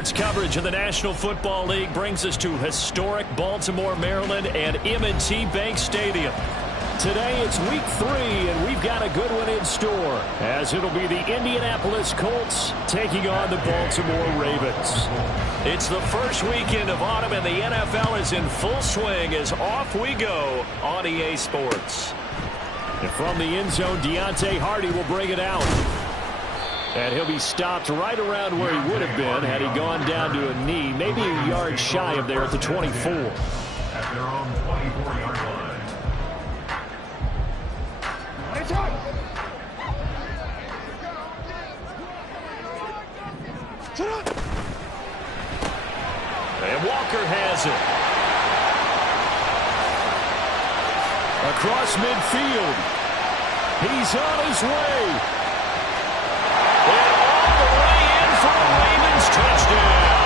Sports coverage of the National Football League brings us to historic Baltimore, Maryland, and M&T Bank Stadium. Today it's week 3, and we've got a good one in store, as it'll be the Indianapolis Colts taking on the Baltimore Ravens. It's the first weekend of autumn, and the NFL is in full swing as off we go on EA Sports. And from the end zone, Deontay Hardy will bring it out. And he'll be stopped right around where he would have been had he gone down to a knee, maybe a yard shy of there at the 24. At their own 24-yard line. And Walker has it. Across midfield. He's on his way. And all the way in for a Ravens touchdown.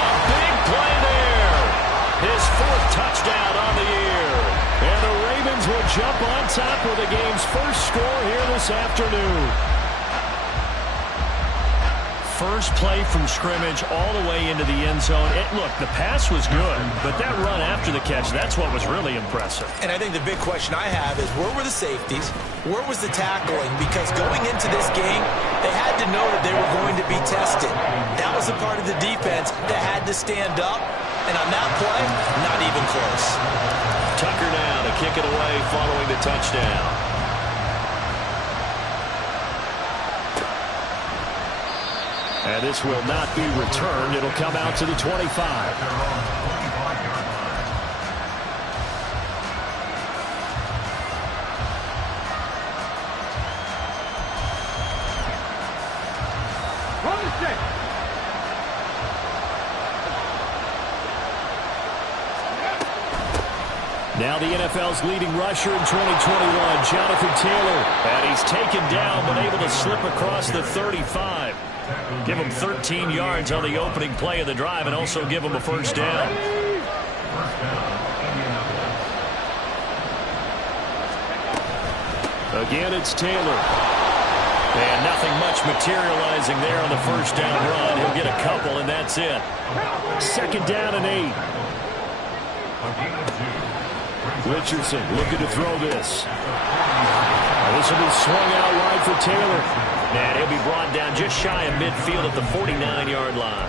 A big play there. His 4th touchdown on the year. And the Ravens will jump on top with the game's first score here this afternoon. First play from scrimmage all the way into the end zone. Look, the pass was good, but that run after the catch, that's what was really impressive. And I think the big question I have is, where were the safeties? Where was the tackling? Because going into this game, they had to know that they were going to be tested. That was a part of the defense that had to stand up. And on that play, not even close. Tucker now to kick it away following the touchdown. And this will not be returned. It'll come out to the 25. Now the NFL's leading rusher in 2021, Jonathan Taylor. And he's taken down but able to slip across the 35. Give him 13 yards on the opening play of the drive and also give him a first down. Again, it's Taylor. And nothing much materializing there on the first down run. He'll get a couple, and that's it. 2nd down and 8. Richardson looking to throw this. This will be swung out wide for Taylor. And he'll be brought down just shy of midfield at the 49-yard line.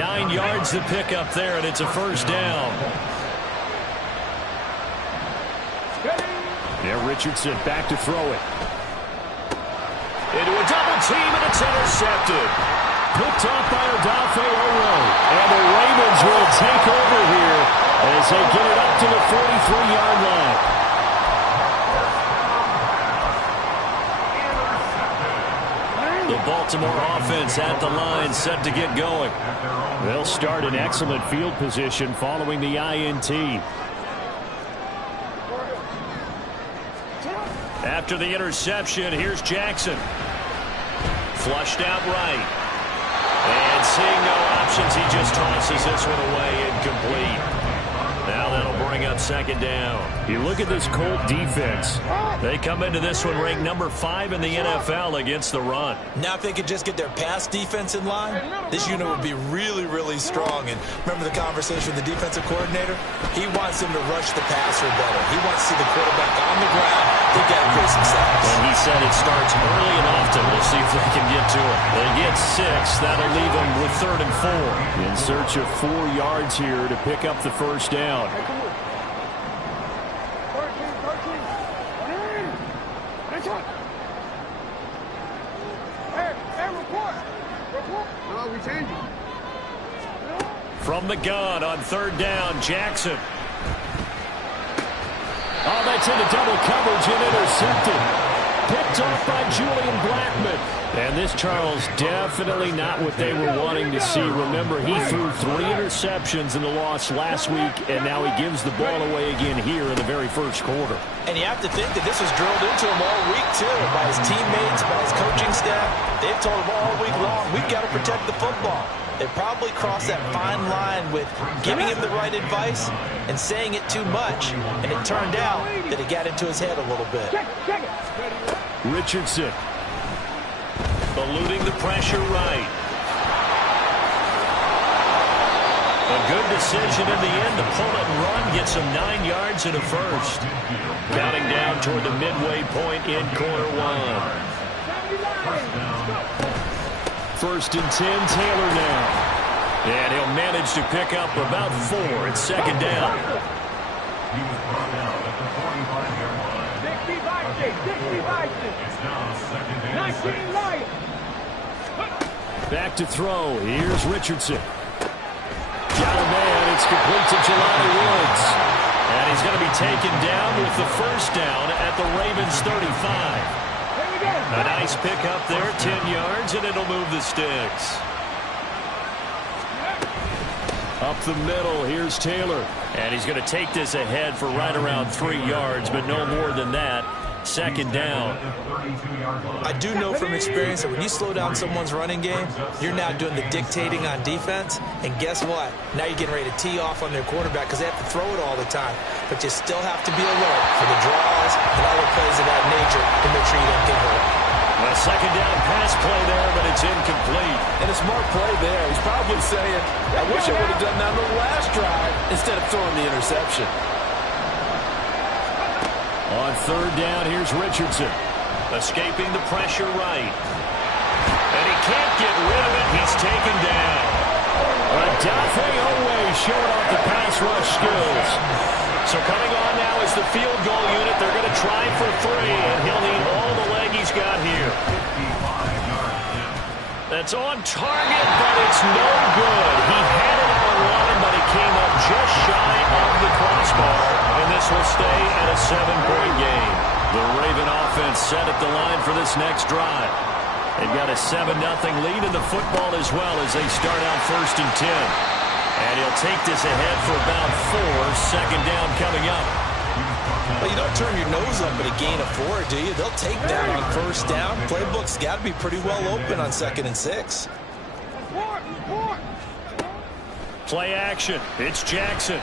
9 yards to pick up there, and it's a first down. Now Richardson back to throw it. Into a double team, and it's intercepted. Picked off by Odafe Oweh. And the Ravens will take over here as they get it up to the 43-yard line. The Baltimore offense at the line, set to get going. They'll start in excellent field position following the INT. After the interception, here's Jackson. Flushed out right. And seeing no options, he just tosses this one away, incomplete. Now that'll bring up 2nd down. You look at this Colt defense. They come into this one ranked number 5 in the NFL against the run. Now if they could just get their pass defense in line, this unit would be really, really strong. And remember the conversation with the defensive coordinator? He wants him to rush the passer better. He wants to see the quarterback on the ground. They've got to create some sacks. And he said it starts early and often. We'll see if they can get to it. They get 6. That'll leave them with 3rd and 4. In search of 4 yards here to pick up the first down. From the gun on 3rd down, Jackson. Oh, that's into double coverage and intercepted. Picked off by Julian Blackmon. And this, Charles, definitely not what they were wanting to see. Remember, he threw 3 interceptions in the loss last week, and now he gives the ball away again here in the very first quarter. And you have to think that this was drilled into him all week, too, by his teammates, by his coaching staff. They've told him all week long, we've got to protect the football. They probably crossed that fine line with giving him the right advice and saying it too much. And it turned out that it got into his head a little bit. Richardson eluding the pressure right. decision in the end to pull it and run, get some 9 yards and a first. Counting down toward the midway point in quarter one. 1st and 10, Taylor now. And he'll manage to pick up about 4. It's 2nd down. He was brought down at the 45-yard line. It's now 2nd and 6. Back to throw. Here's Richardson. Got a man. It's complete to Jelani Woods. And he's going to be taken down with the first down at the Ravens 35. A nice pickup there, 10 yards, and it'll move the sticks. Up the middle, here's Taylor. And he's going to take this ahead for right around 3 yards, but no more than that. 2nd down. I do know from experience that when you slow down someone's running game, you're now doing the dictating on defense. And guess what? Now you're getting ready to tee off on their quarterback because they have to throw it all the time. But you still have to be alert for the draws and other plays of that nature to make sure you don't get hurt. A 2nd down pass play there, but it's incomplete. And a smart play there. He's probably saying, I wish I would have done that on the last drive instead of throwing the interception. On 3rd down, here's Richardson. Escaping the pressure right. And he can't get rid of it. He's taken down. Odafe Oweh showed off the pass rush skills. So coming on now is the field goal unit. They're going to try for 3, and he'll need all the leg he's got here. That's on target, but it's no good. He had it on one, but it came up just shy of the crossbar, and this will stay at a 7-point game. The Raven offense set at the line for this next drive. They've got a 7-0 lead in the football as well as they start out 1st and 10. And he'll take this ahead for about 4. 2nd down coming up. Well, you don't turn your nose up at a gain of 4, do you? They'll take that on 1st down. Playbook's got to be pretty well open on 2nd and 6. Play action. It's Jackson.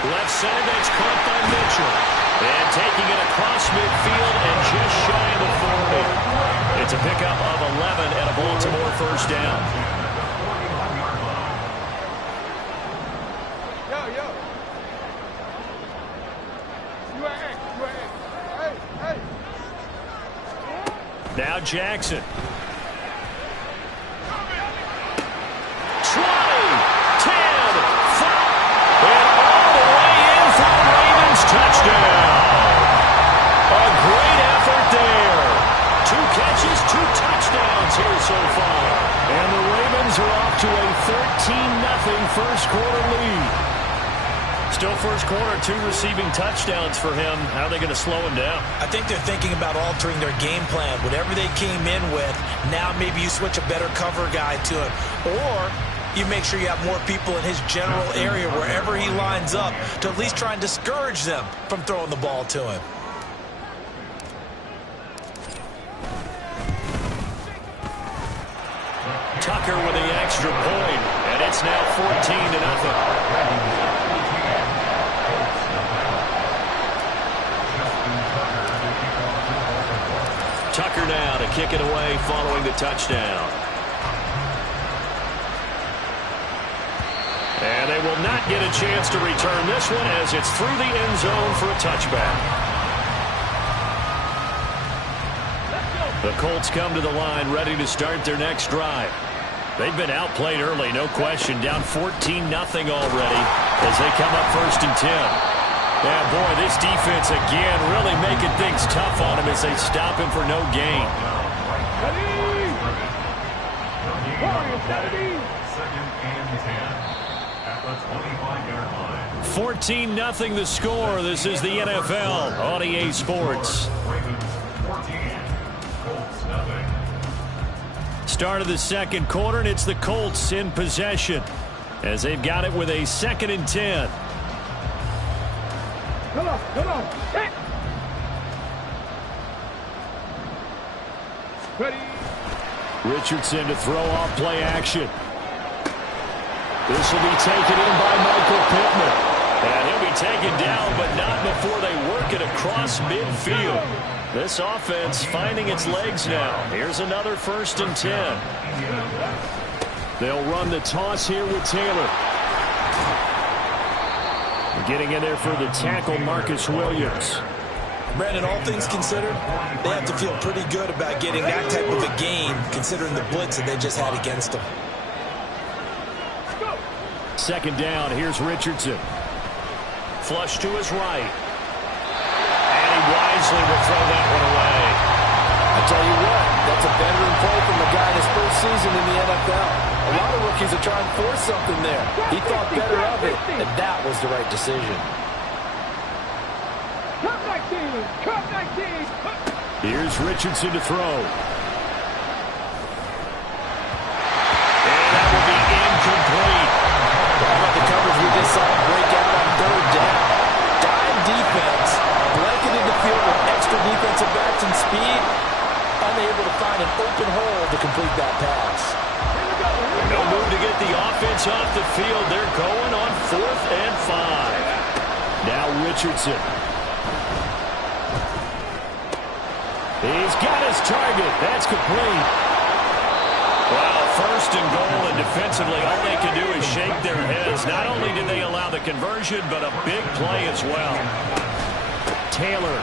Left center, that's caught by Mitchell. And taking it across midfield and just shy of the 40. It's a pickup of 11 and a Baltimore 1st down. Now Jackson. 20, 10, 5. And all the way in for the Ravens touchdown. A great effort there. 2 catches, 2 touchdowns here so far. And the Ravens are off to a 13-0 first quarter lead. Still first quarter, 2 receiving touchdowns for him. How are they going to slow him down? I think they're thinking about altering their game plan. Whatever they came in with, now maybe you switch a better cover guy to him. Or you make sure you have more people in his general area wherever he lines up to at least try and discourage them from throwing the ball to him. Tucker with the extra point, and it's now 14-0. Tucker now to kick it away following the touchdown. And they will not get a chance to return this one as it's through the end zone for a touchback. The Colts come to the line ready to start their next drive. They've been outplayed early, no question, down 14-0 already as they come up 1st and 10. Yeah, boy, this defense again really making things tough on him as they stop him for no gain. 14-0 the score. This is the NFL on EA Sports. Start of the second quarter, and it's the Colts in possession as they've got it with a 2nd and 10. Come on. Hey. Ready. Richardson to throw off play action. This will be taken in by Michael Pittman. And he'll be taken down, but not before they work it across midfield. This offense finding its legs now. Here's another 1st and 10. They'll run the toss here with Taylor. Getting in there for the tackle, Marcus Williams. Brandon, all things considered, they have to feel pretty good about getting that type of a game, considering the blitz that they just had against them. Second down, here's Richardson. Flush to his right. And he wisely will throw that one away. I tell you what, that's a veteran play from a guy in his first season in the NFL. A lot of rookies are trying to force something there. He thought better of it, and that was the right decision. Here's Richardson to throw. And that will be incomplete. How about the coverage we just saw break out on third down? Dime defense, blanketed the field with extra defensive backs and speed, unable to find an open hole to complete that pass. No move to get the offense off the field. They're going on 4th and 5. Now Richardson. He's got his target. That's complete. Well, 1st and goal, and defensively, all they can do is shake their heads. Not only did they allow the conversion, but a big play as well. Taylor.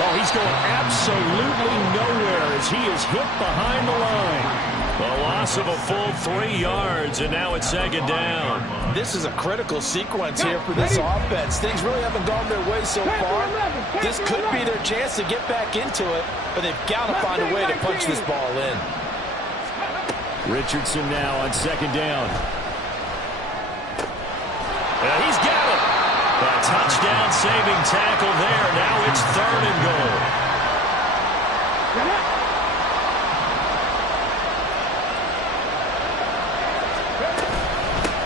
Oh, he's going absolutely nowhere as he is hit behind the line. The loss of a full 3 yards, and now it's 2nd down. This is a critical sequence here for this offense. Things really haven't gone their way so far. This could be their chance to get back into it, but they've got to find a way to punch this ball in. Richardson now on 2nd down. He's got it. A touchdown-saving tackle there. Now it's 3rd and goal.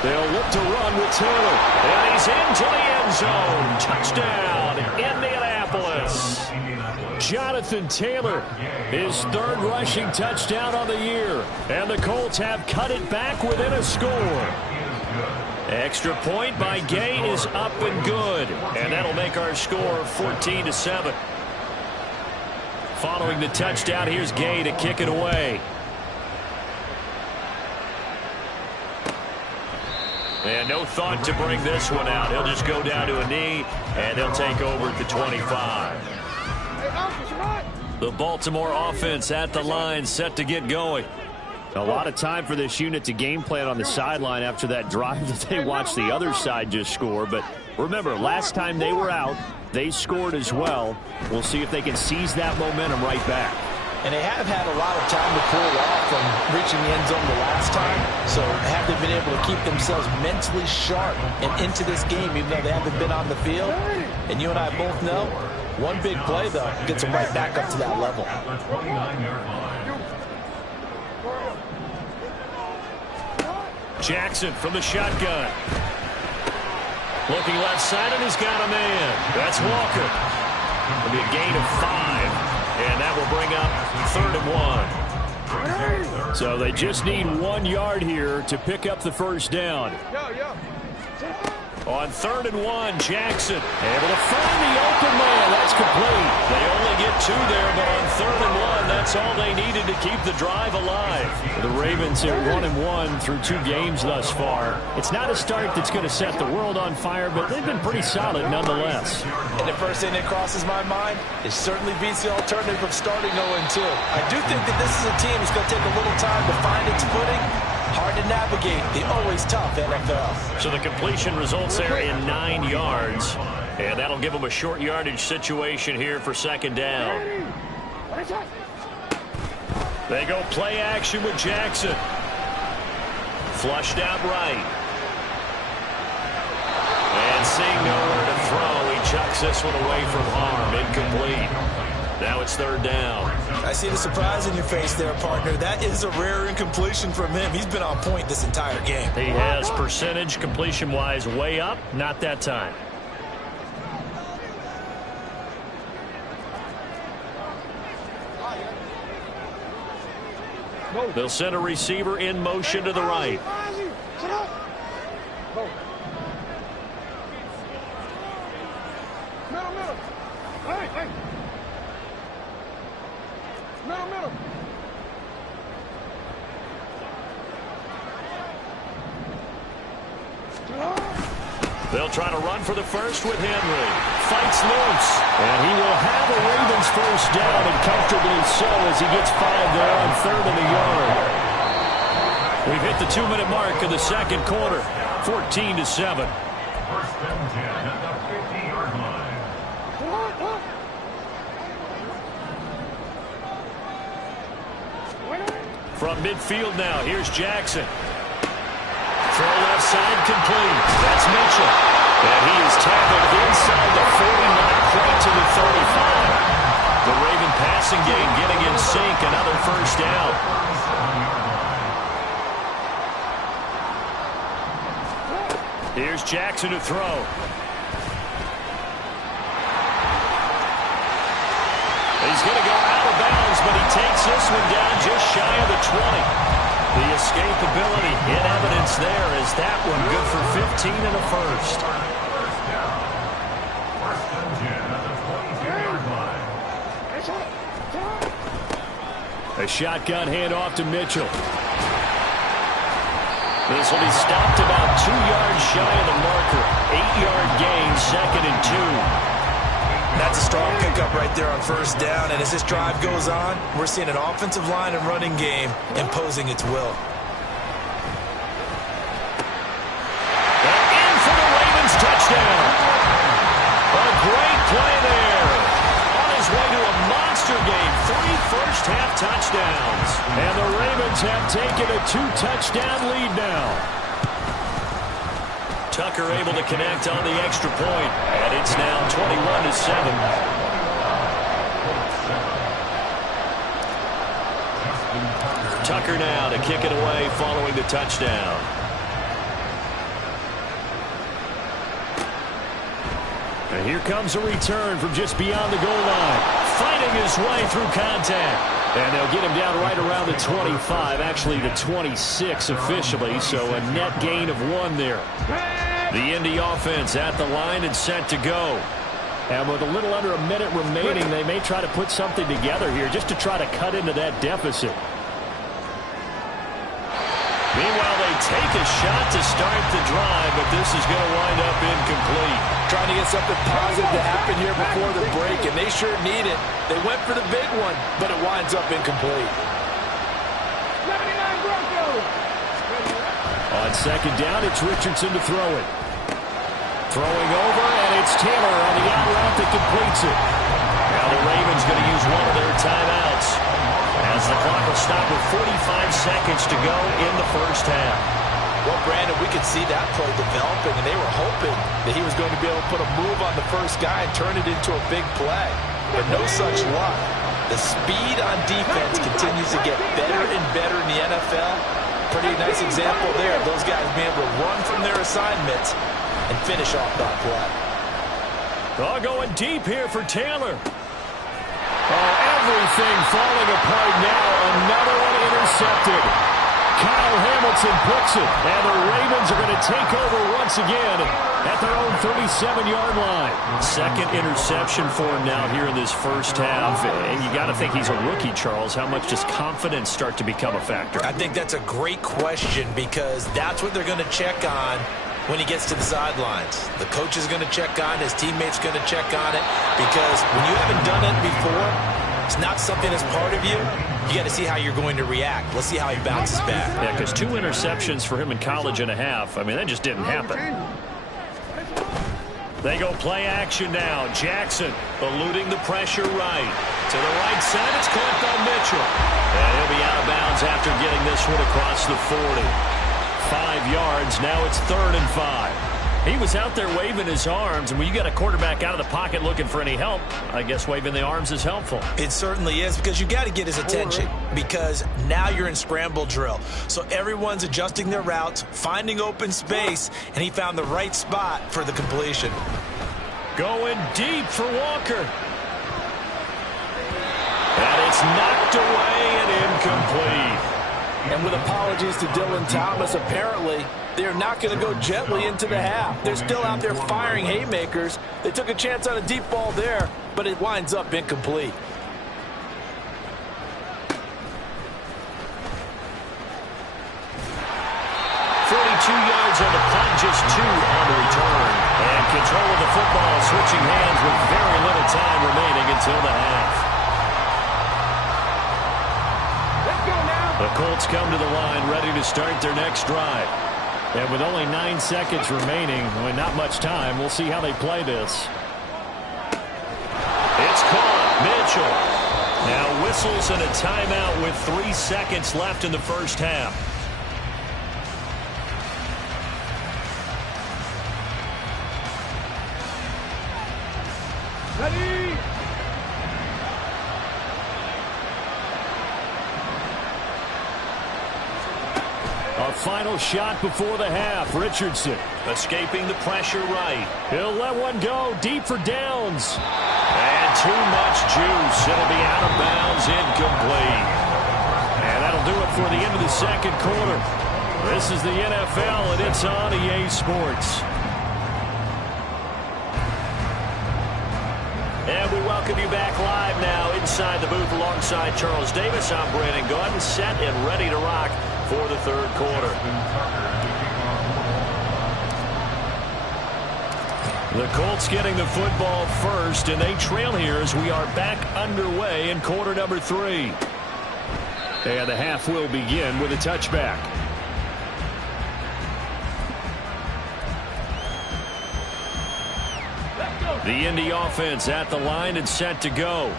They'll look to run with Taylor. And he's into the end zone. Touchdown, Indianapolis. Jonathan Taylor, his 3rd rushing touchdown on the year. And the Colts have cut it back within a score. Extra point by Gay is up and good. And that'll make our score 14-7. Following the touchdown, here's Gay to kick it away. And no thought to bring this one out. He'll just go down to a knee, and he'll take over at the 25. The Baltimore offense at the line, set to get going. A lot of time for this unit to game plan on the sideline after that drive that they watched the other side just score. But remember, last time they were out, they scored as well. We'll see if they can seize that momentum right back. And they have had a lot of time to pull off from reaching the end zone the last time. So have they been able to keep themselves mentally sharp and into this game, even though they haven't been on the field? And you and I both know, one big play, though, gets them right back up to that level. Jackson from the shotgun. Looking left side, and he's got a man. That's Walker. It'll be a gain of 5. And that will bring up 3rd and 1. So they just need 1 yard here to pick up the first down. On 3rd and 1, Jackson able to find the open man. That's complete. They only get 2 there, but on 3rd and 1, that's all they needed to keep the drive alive. The Ravens are 1-1 through 2 games thus far. It's not a start that's going to set the world on fire, but they've been pretty solid nonetheless. And the first thing that crosses my mind, it certainly beats the alternative of starting 0-2. I do think that this is a team that's going to take a little time to find its footing. Hard to navigate the always tough NFL. So the completion results there in 9 yards. And that'll give them a short yardage situation here for 2nd down. They go play action with Jackson. Flushed out right. And seeing nowhere to throw, he chucks this one away from harm. Incomplete. Now it's 3rd down. I see the surprise in your face there, partner. That is a rare incompletion from him. He's been on point this entire game. He has percentage completion-wise way up. Not that time. They'll send a receiver in motion to the right. They'll try to run for the first with Henry. Fights loose. And he will have a Ravens first down, and comfortably so as he gets 5 there on 3rd and a yard. We've hit the 2-minute mark in the second quarter. 14-7. First and 10 at the 50-yard line. From midfield now, here's Jackson. Throw left side complete. That's Mitchell. And he is tackled inside the 40, not quite to the 35. The Raven passing game getting in sync. Another first down. Here's Jackson to throw. He's going to go out of bounds, but he takes this one down just shy of the 20. The escapability in evidence there is that one good for 15 and a first. First down. First and 10 at the 22-yard line. A shotgun handoff to Mitchell. This will be stopped about 2 yards shy of the marker. 8-yard gain, 2nd and 2. That's a strong pickup right there on first down. And as this drive goes on, we're seeing an offensive line and running game imposing its will. And in for the Ravens touchdown. A great play there. On his way to a monster game. 3 first-half touchdowns. And the Ravens have taken a 2-touchdown lead now. Tucker able to connect on the extra point, and it's now 21-7. Tucker now to kick it away following the touchdown. And here comes a return from just beyond the goal line. Fighting his way through contact. And they'll get him down right around the 25, actually the 26 officially, so a net gain of 1 there. The Indy offense at the line and set to go. And with a little under a minute remaining, they may try to put something together here just to try to cut into that deficit. Meanwhile, they take a shot to start the drive, but this is going to wind up incomplete. Trying to get something positive to happen here before the break, and they sure need it. They went for the big one, but it winds up incomplete. 79 Broncos. On second down, it's Richardson to throw it. Throwing over, and it's Taylor on the out route that completes it. Now the Ravens going to use one of their timeouts as the clock will stop with 45 seconds to go in the first half. Well, Brandon, we could see that play developing, and they were hoping that he was going to be able to put a move on the first guy and turn it into a big play. But no such luck. The speed on defense continues to get better and better in the NFL. Pretty nice example there of those guys being able to run from their assignments and finish off that play. Oh, going deep here for Taylor. Oh, everything falling apart now. Another one intercepted. Kyle Hamilton puts it, and the Ravens are going to take over once again at their own 37-yard line. Second interception for him now here in this first half. And you got to think he's a rookie, Charles. How much does confidence start to become a factor? I think that's a great question because that's what they're going to check on when he gets to the sidelines. The coach is going to check on it. His teammate's going to check on it because when you haven't done it before, it's not something that's part of you. You got to see how you're going to react. Let's see how he bounces back. Yeah, because 2 interceptions for him in college and a half. I mean, that just didn't happen. They go play action now. Jackson eluding the pressure right. To the right side, it's caught by Mitchell. And he'll be out of bounds after getting this one across the 40. 5 yards, now it's 3rd and 5. He was out there waving his arms, and when you got a quarterback out of the pocket looking for any help, I guess waving the arms is helpful. It certainly is because you got to get his attention because now you're in scramble drill. So everyone's adjusting their routes, finding open space, and he found the right spot for the completion. Going deep for Walker. And it's knocked away and incomplete. And with apologies to Dylan Thomas, apparently they're not going to go gently into the half. They're still out there firing haymakers. They took a chance on a deep ball there, but it winds up incomplete. yards on the punt, just 2 on the return. And control of the football, switching hands with very little time remaining until the half. Let's go now. The Colts come to the line, ready to start their next drive. And with only 9 seconds remaining, with not much time, we'll see how they play this. It's caught. Mitchell now whistles in a timeout with 3 seconds left in the first half. Ready. A final shot before the half. Richardson escaping the pressure right. He'll let one go deep for Downs. And too much juice. It'll be out of bounds, incomplete. And that'll do it for the end of the second quarter. This is the NFL, and it's on EA Sports. And we welcome you back live now inside the booth alongside Charles Davis. I'm Brandon Gaudin, set and ready to rock for the third quarter. The Colts getting the football first, and they trail here as we are back underway in quarter number 3. And the half will begin with a touchback. The Indy offense at the line and set to go.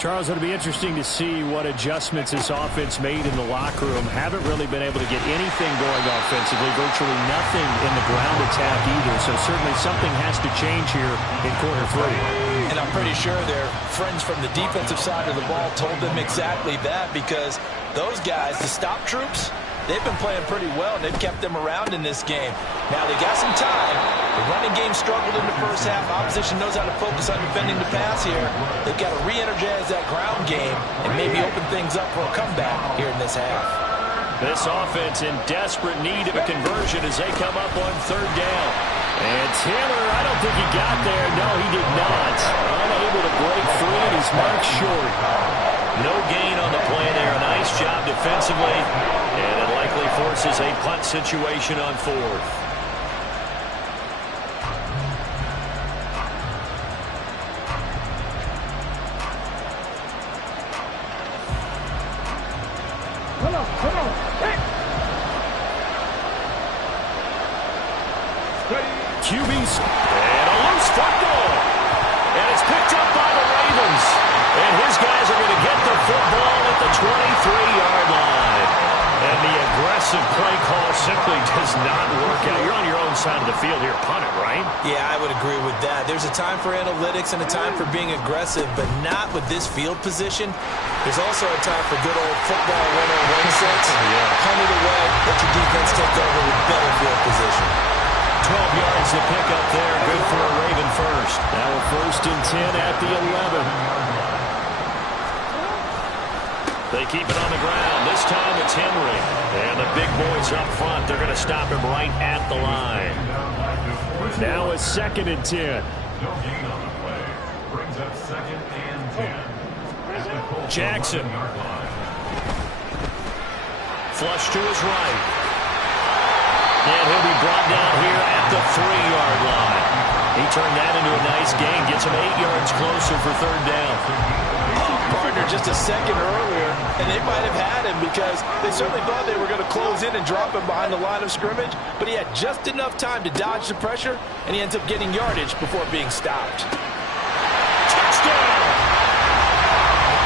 Charles, it'll be interesting to see what adjustments this offense made in the locker room. Haven't really been able to get anything going offensively, virtually nothing in the ground attack either. So certainly something has to change here in quarter 3. And I'm pretty sure their friends from the defensive side of the ball told them exactly that, because those guys, the stop troops, they've been playing pretty well, and they've kept them around in this game. Now, they got some time. The running game struggled in the first half. Opposition knows how to focus on defending the pass here. They've got to re-energize that ground game and maybe open things up for a comeback here in this half. This offense in desperate need of a conversion as they come up on third down. And Taylor, I don't think he got there. No, he did not. Unable to break free, and he's marked short. No gain on the play there. Nice job defensively. And it likely forces a punt situation on fourth. Come on. Hey. QB's and a loose football. And it's picked up by the Ravens. And his guys are going to get the football at the 23-yard line. And the aggressive play call simply does not work out. You're on your own side of the field here. Punt it, right? Yeah, I would agree with that. There's a time for analytics and a time for being aggressive, but not with this field position. There's also a time for good old football 101 sets. Punt it away. Let your defense take over with better field position. 12 yards to pick up there. Good for a Raven first. Now a 1st and 10 at the 11. They keep it on the ground. This time it's Henry. And the big boys up front, they're going to stop him right at the line. Now a 2nd and 10. No gain on the play. Brings up 2nd and 10. Jackson. Flush to his right. And he'll be brought down here at the 3-yard line. He turned that into a nice gain. Gets him 8 yards closer for third down. Partner just a second earlier, and they might have had him because they certainly thought they were going to close in and drop him behind the line of scrimmage, but he had just enough time to dodge the pressure, and he ends up getting yardage before being stopped. Touchdown!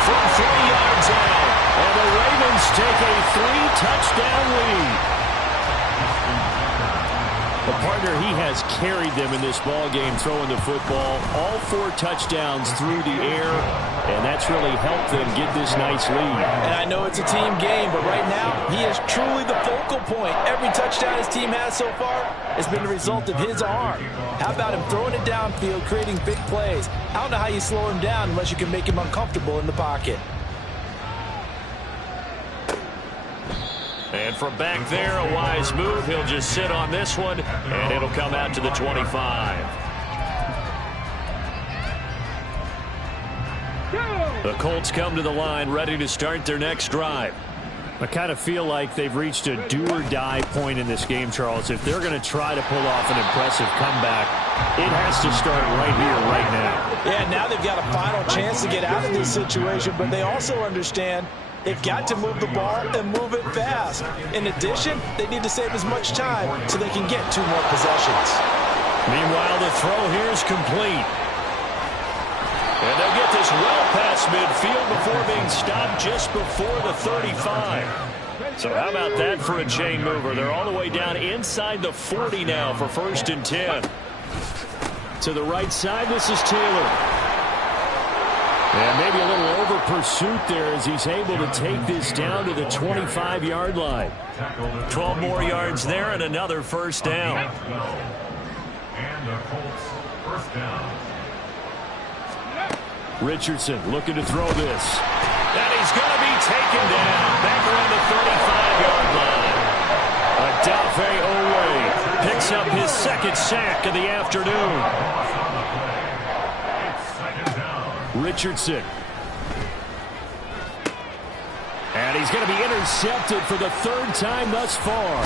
From 3 yards out, and the Ravens take a 3-touchdown lead. The partner, he has carried them in this ball game, throwing the football. All 4 touchdowns through the air, and that's really helped them get this nice lead. And I know it's a team game, but right now, he is truly the focal point. Every touchdown his team has so far has been the result of his arm. How about him throwing it downfield, creating big plays? I don't know how you slow him down unless you can make him uncomfortable in the pocket. And from back there, a wise move. He'll just sit on this one, and it'll come out to the 25. The Colts come to the line, ready to start their next drive. I kind of feel like they've reached a do-or-die point in this game, Charles. If they're going to try to pull off an impressive comeback, it has to start right here, right now. Yeah, now they've got a final chance to get out of this situation, but they also understand they've got to move the ball and move it fast. In addition, they need to save as much time so they can get 2 more possessions. Meanwhile, the throw here is complete. And they'll get this well past midfield before being stopped just before the 35. So how about that for a chain mover? They're all the way down inside the 40 now for 1st and 10. To the right side, this is Taylor. And maybe a little over pursuit there as he's able to take this down to the 25-yard line. 12 more yards there and another 1st down. And the Colts first down. Richardson looking to throw this. And he's going to be taken down back around the 35-yard line. Odafe Oweh picks up his 2nd sack of the afternoon. Richardson. And he's going to be intercepted for the 3rd time thus far.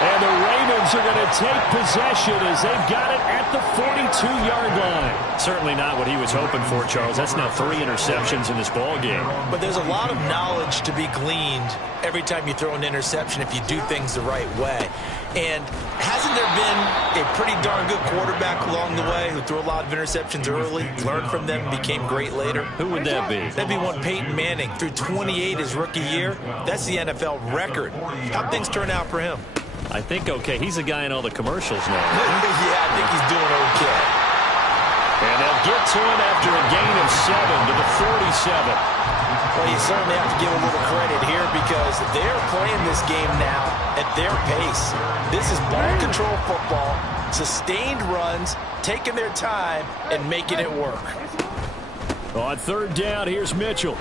And the Ravens are going to take possession as they've got it at the 42-yard line. Certainly not what he was hoping for, Charles. That's now 3 interceptions in this ball game. But there's a lot of knowledge to be gleaned every time you throw an interception if you do things the right way. And hasn't there been a pretty darn good quarterback along the way who threw a lot of interceptions early, learned from them, became great later? Who would that be? That'd be one Peyton Manning. Threw 28 his rookie year. That's the NFL record. How'd things turn out for him? I think okay. He's a guy in all the commercials now. Yeah, I think he's doing okay. And they'll get to him after a gain of 7 to the 47. Well, you certainly have to give a little credit here because they're playing this game now at their pace. This is ball control football, sustained runs, taking their time, and making it work. On 3rd down, here's Mitchell.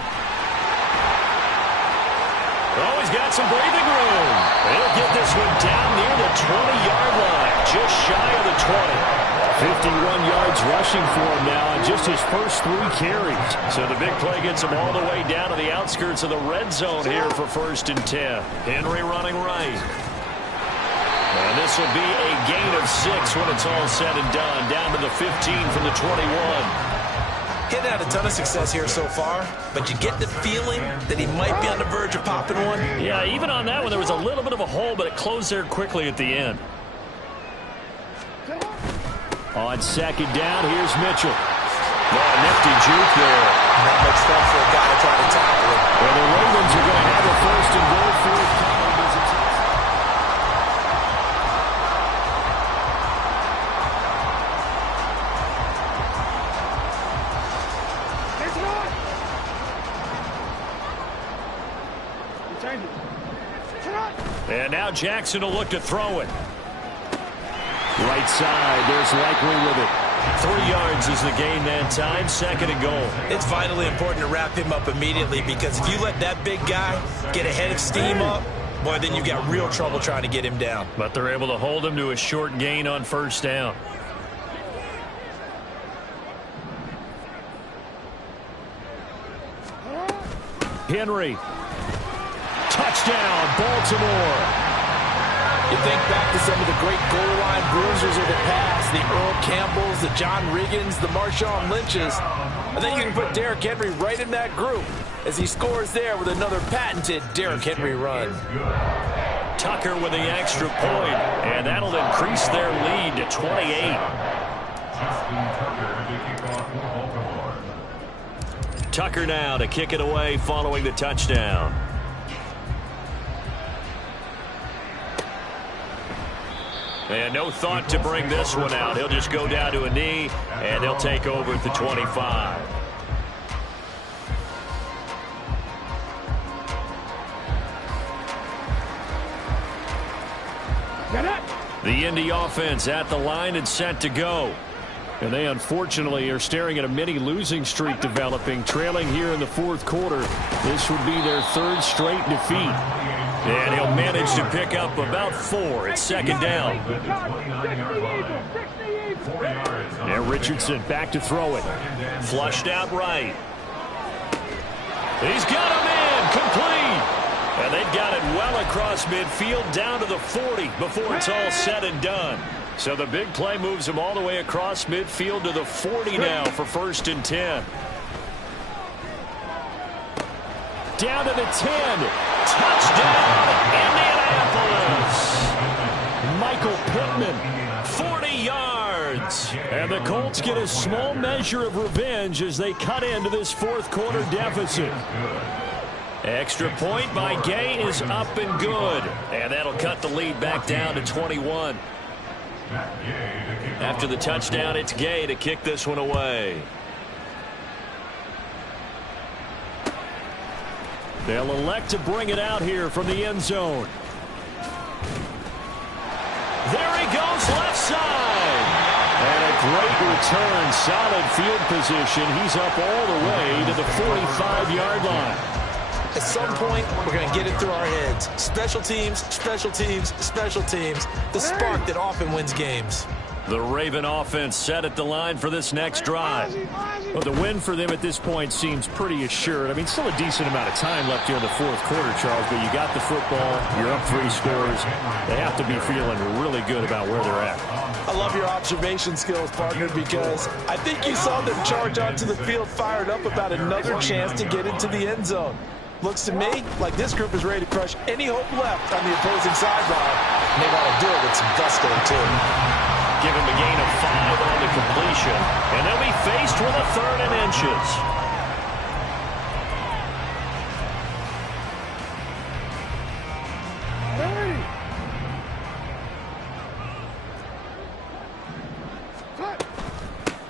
Oh, he's got some breathing room. He'll get this one down near the 20-yard line, just shy of the 20. 51 yards rushing for him now on just his first 3 carries. So the big play gets him all the way down to the outskirts of the red zone here for 1st and 10. Henry running right. And this will be a gain of 6 when it's all said and done, down to the 15 from the 21. Getting had a ton of success here so far, but you get the feeling that he might be on the verge of popping one. Yeah, even on that one, there was a little bit of a hole, but it closed there quickly at the end. On 2nd down, here's Mitchell. Oh, nifty juke there. Not much fun for a guy to try to tackle it. Well, the Ravens are going to have a 1st and goal forthcoming. And now Jackson will look to throw it. Right side, there's Likely with it. 3 yards is the gain that time, 2nd and goal. It's vitally important to wrap him up immediately because if you let that big guy get a head of steam up, boy, then you've got real trouble trying to get him down. But they're able to hold him to a short gain on 1st down. Henry. Touchdown, Baltimore. You think back to some of the great goal line bruisers of the past, the Earl Campbells, the John Riggins, the Marshawn Lynches. I think you can put Derrick Henry right in that group as he scores there with another patented Derrick Henry run. Tucker with the extra point, and that'll increase their lead to 28. Tucker now to kick it away following the touchdown. And no thought to bring this one out. He'll just go down to a knee, and he'll take over at the 25. The Indy offense at the line and set to go. And they unfortunately are staring at a mini losing streak developing, trailing here in the 4th quarter. This would be their 3rd straight defeat. And he'll manage to pick up about 4 at 2nd down. And Richardson back to throw it. Flushed out right. He's got him in. Complete. And they've got it well across midfield down to the 40 before it's all said and done. So the big play moves them all the way across midfield to the 40 now for 1st and 10. Down to the 10. Touchdown, Indianapolis. Michael Pittman, 40 yards. And the Colts get a small measure of revenge as they cut into this 4th quarter deficit. Extra point by Gay is up and good. And that'll cut the lead back down to 21. After the touchdown, it's Gay to kick this one away. They'll elect to bring it out here from the end zone. There he goes, left side. And a great return, solid field position. He's up all the way to the 45-yard line. At some point, we're going to get it through our heads. Special teams, special teams, special teams. The spark that often wins games. The Raven offense set at the line for this next drive. Well, the win for them at this point seems pretty assured. I mean, still a decent amount of time left here in the 4th quarter, Charles, but you got the football, you're up 3 scores. They have to be feeling really good about where they're at. I love your observation skills, partner, because I think you saw them charge onto the field fired up about another chance to get into the end zone. Looks to me like this group is ready to crush any hope left on the opposing sideline. And they want to do it with some gusto, too. Give him a gain of 5 on the completion. And they'll be faced with a 3rd and inches.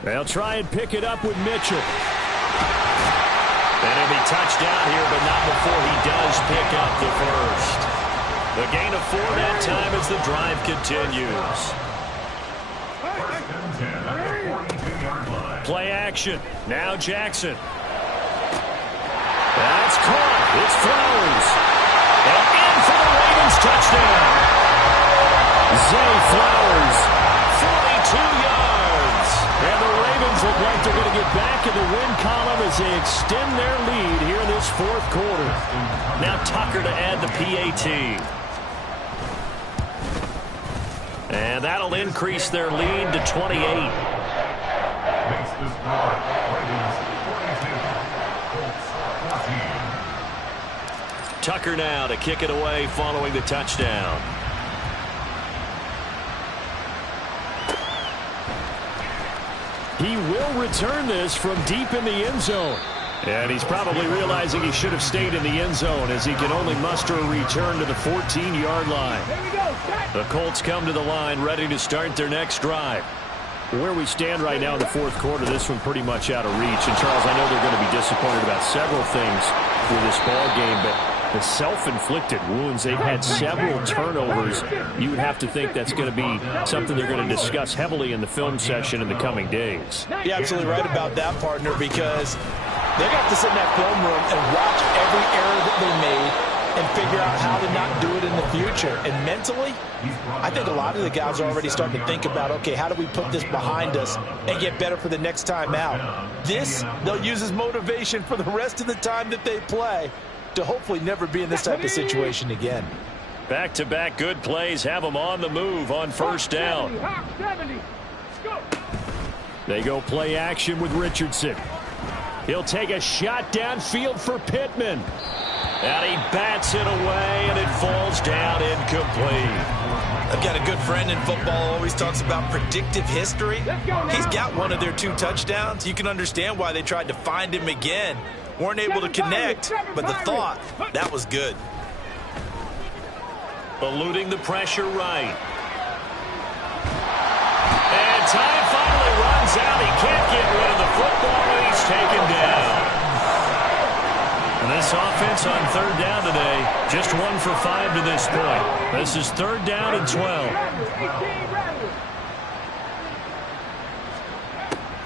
They'll try and pick it up with Mitchell. And he'll be touched down here, but not before he does pick up the first. The gain of 4 that time as the drive continues. Play action. Now Jackson. That's caught. It's Flowers. And in for the Ravens touchdown. Zay Flowers, 42 yards. And the Ravens look like they're going to get back in the win column as they extend their lead here in this 4th quarter. Now Tucker to add the PAT. And that'll increase their lead to 28. Tucker now to kick it away following the touchdown. He will return this from deep in the end zone. And he's probably realizing he should have stayed in the end zone as he can only muster a return to the 14-yard line. The Colts come to the line ready to start their next drive. Where we stand right now in the 4th quarter, this one pretty much out of reach. And, Charles, I know they're going to be disappointed about several things with this ball game, but the self-inflicted wounds, they've had several turnovers. You would have to think that's going to be something they're going to discuss heavily in the film session in the coming days. You're absolutely right about that, partner, because they're going to have to sit in that film room and watch every error that they made and figure out how to not do it in the future. And mentally, I think a lot of the guys are already starting to think about, okay, how do we put this behind us and get better for the next time out? This, they'll use as motivation for the rest of the time that they play to hopefully never be in this type of situation again. Back-to-back good plays have them on the move on 1st down. They go play action with Richardson. He'll take a shot downfield for Pittman. And he bats it away, and it falls down incomplete. I've got a good friend in football, always talks about predictive history. He's got one of their 2 touchdowns. You can understand why they tried to find him again. Weren't able to connect, but the thought, that was good. Eluding the pressure right. And time finally runs out. He can't get rid of the football, and he's taken down. And this offense on 3rd down today, just 1 for 5 to this point. This is 3rd down and 12.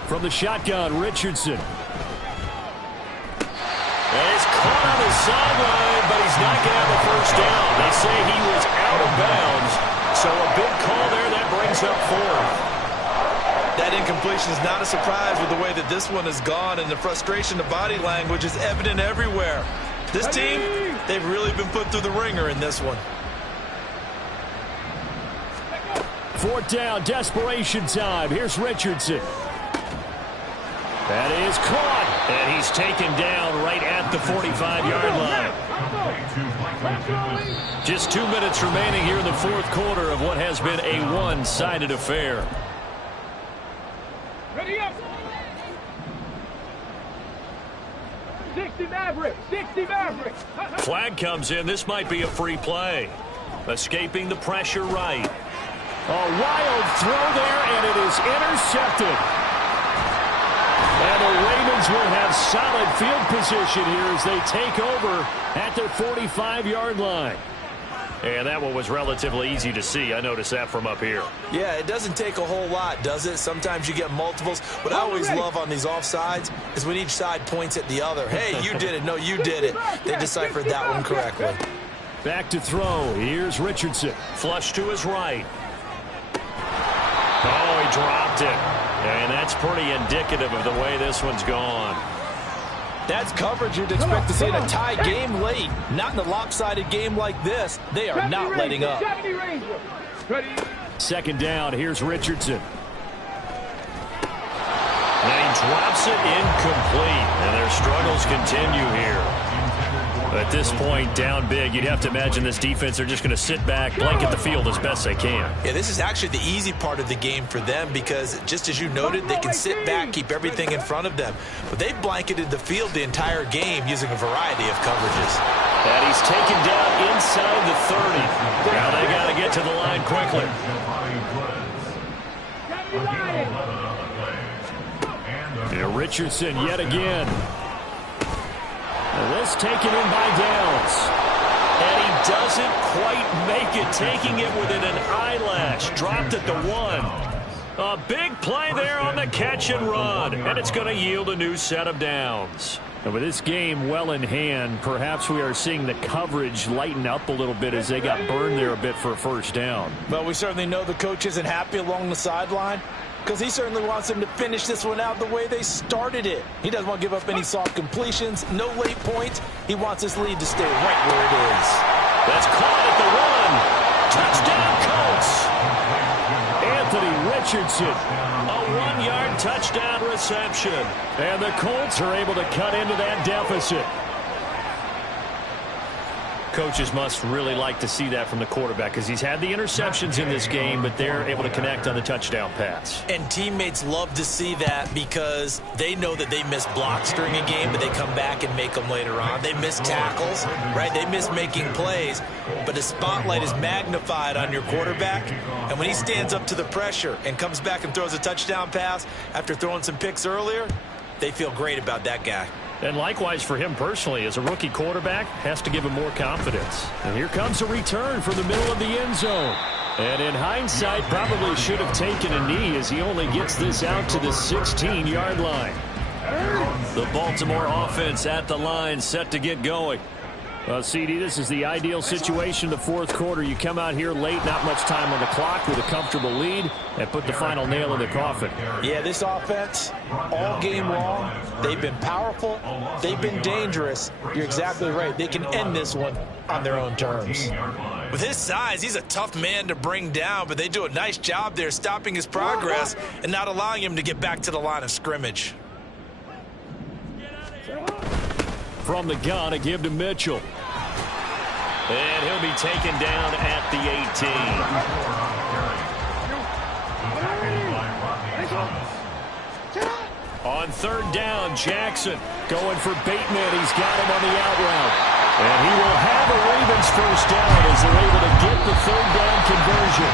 From the shotgun, Richardson. And he's caught on the sideline, but he's not going to have a 1st down. They say he was out of bounds, so a big call there that brings up 4th. That incompletion is not a surprise with the way that this one has gone, and the frustration of body language is evident everywhere. This team, They've really been put through the ringer in this one. Fourth down, desperation time. Here's Richardson. That is caught, and he's taken down right at the 45-yard line. Just 2 minutes remaining here in the fourth quarter of what has been a one-sided affair. Ready up. 60 Maverick. 60 Maverick. Flag comes in. This might be a free play. Escaping the pressure right. A wild throw there, and it is intercepted. And the Ravens will have solid field position here as they take over at their 45-yard line. And that one was relatively easy to see. I noticed that from up here. Yeah, it doesn't take a whole lot, does it? Sometimes you get multiples. What I always love on these offsides is when each side points at the other. Hey, you did it. No, you did it. They deciphered that one correctly. Back to throw. Here's Richardson. Flush to his right. Oh, he dropped it. And that's pretty indicative of the way this one's gone. That's coverage you'd expect to see in a tie game late. Not in a lopsided game like this. They are not letting up. Second down. Here's Richardson. And he drops it incomplete. And their struggles continue here. At this point, down big, you'd have to imagine this defense are just going to sit back, blanket the field as best they can. Yeah, this is actually the easy part of the game for them because, just as you noted, they can sit back, keep everything in front of them. But they've blanketed the field the entire game using a variety of coverages. And he's taken down inside the 30. Now they got to get to the line quickly. And Richardson yet again. And this taken in by Downs. And he doesn't quite make it, taking it within an eyelash. Dropped at the 1. A big play there on the catch and run. And it's going to yield a new set of downs. And with this game well in hand, perhaps we are seeing the coverage lighten up a little bit as they got burned there a bit for a first down. Well, we certainly know the coach isn't happy along the sideline, because he certainly wants them to finish this one out the way they started it. He doesn't want to give up any soft completions, no late points. He wants his lead to stay right where it is. That's caught at the 1. Touchdown, Colts. Anthony Richardson, a 1-yard touchdown reception. And the Colts are able to cut into that deficit. Coaches must really like to see that from the quarterback because he's had the interceptions in this game, but they're able to connect on the touchdown pass. And teammates love to see that because they know that they miss blocks during a game, but they come back and make them later on. They miss tackles, right? They miss making plays, but the spotlight is magnified on your quarterback. And when he stands up to the pressure and comes back and throws a touchdown pass after throwing some picks earlier, they feel great about that guy. And likewise for him personally, as a rookie quarterback, has to give him more confidence. And here comes a return from the middle of the end zone. And in hindsight, probably should have taken a knee as he only gets this out to the 16-yard line. The Baltimore offense at the line, set to get going. CD, this is the ideal situation in the fourth quarter. You come out here late, not much time on the clock with a comfortable lead, and put the final nail in the coffin. Yeah, this offense, all game long, they've been powerful, they've been dangerous. You're exactly right. They can end this one on their own terms. With his size, he's a tough man to bring down, but they do a nice job there stopping his progress and not allowing him to get back to the line of scrimmage. From the gun, a give to Mitchell. And he'll be taken down at the 18. On third down, Jackson going for Bateman. He's got him on the out route. And he will have a Ravens first down as they're able to get the third down conversion.